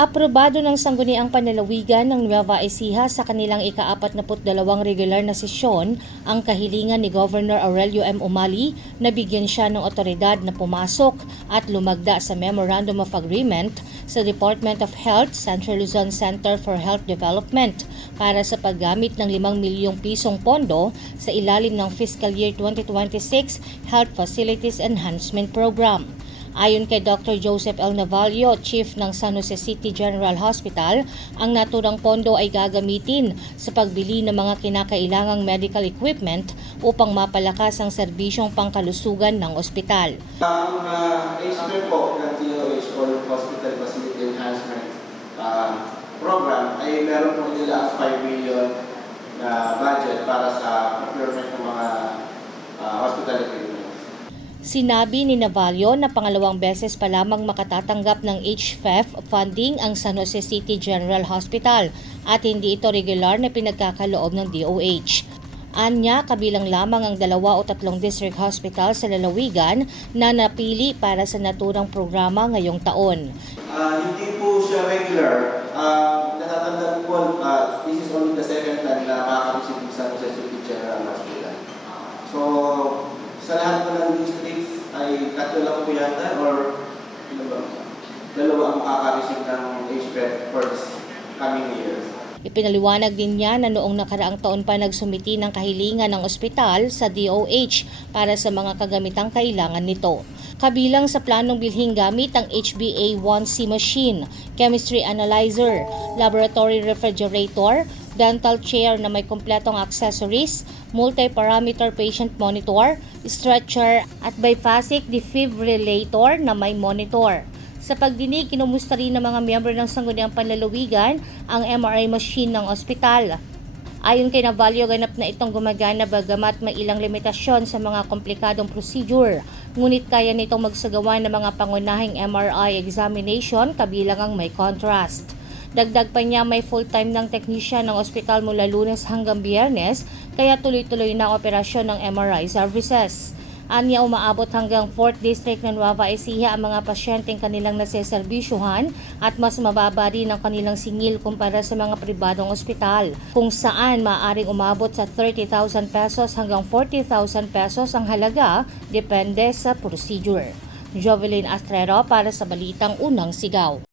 Aprobado ng Sangguniang Panlalawigan ng Nueva Ecija sa kanilang ika-42 regular na sesyon ang kahilingan ni Governor Aurelio M. Umali na bigyan siya ng otoridad na pumasok at lumagda sa Memorandum of Agreement sa Department of Health Central Luzon Center for Health Development para sa paggamit ng 5 milyong pisong pondo sa ilalim ng Fiscal Year 2026 Health Facilities Enhancement Program. Ayon kay Dr. Joseph L. Navallo, Chief ng San Jose City General Hospital, ang naturang pondo ay gagamitin sa pagbili ng mga kinakailangang medical equipment upang mapalakas ang serbisyong pangkalusugan ng ospital. Ang HME po ng DOH or Hospital Facility Enhancement Program ay meron po nila 5 million na budget para sa procurement ng mga hospital equipment. Sinabi ni Navallo na pangalawang beses pa lamang makatatanggap ng HFEF funding ang San Jose City General Hospital at hindi ito regular na pinagkakaloob ng DOH. Anya, kabilang lamang ang 2 o 3 district hospital sa lalawigan na napili para sa naturang programa ngayong taon. Hindi po siya regular. Natatandaan po, this is only the second time na makakareceive sa San Jose City General Hospital. So, sa lahat po ng districts ay 3 lang po yata or 2 ang makaka-receive ng HPEF for this coming years. Ipinaliwanag din niya na noong nakaraang taon pa nagsumiti ng kahilingan ng ospital sa DOH para sa mga kagamitang kailangan nito. Kabilang sa planong bilhing gamit ang HbA1c machine, chemistry analyzer, laboratory refrigerator, dental chair na may kumpletong accessories, multi-parameter patient monitor, stretcher at biphasic defibrillator na may monitor. Sa pagdinig, kinumusta rin ng mga miyembro ng Sangguniang Panlalawigan ang MRI machine ng ospital. Ayon kay Navallo, ganap na itong gumagana bagamat may ilang limitasyon sa mga komplikadong procedure. Ngunit kaya nitong magsagawa ng mga pangunahing MRI examination kabilang ang may contrast. Dagdag pa niya may full-time ng technician ng ospital mula Lunes hanggang Biyernes kaya tuloy-tuloy na ang operasyon ng MRI services. Anya, umaabot hanggang 4th District ng Nueva Ecija ang mga pasyenteng kanilang naseserbisyuhan at mas mababa rin ang kanilang singil kumpara sa mga pribadong ospital, kung saan maaaring umabot sa 30,000 pesos hanggang 40,000 pesos ang halaga, depende sa procedure. Jovelyn Astrero para sa Balitang Unang Sigaw.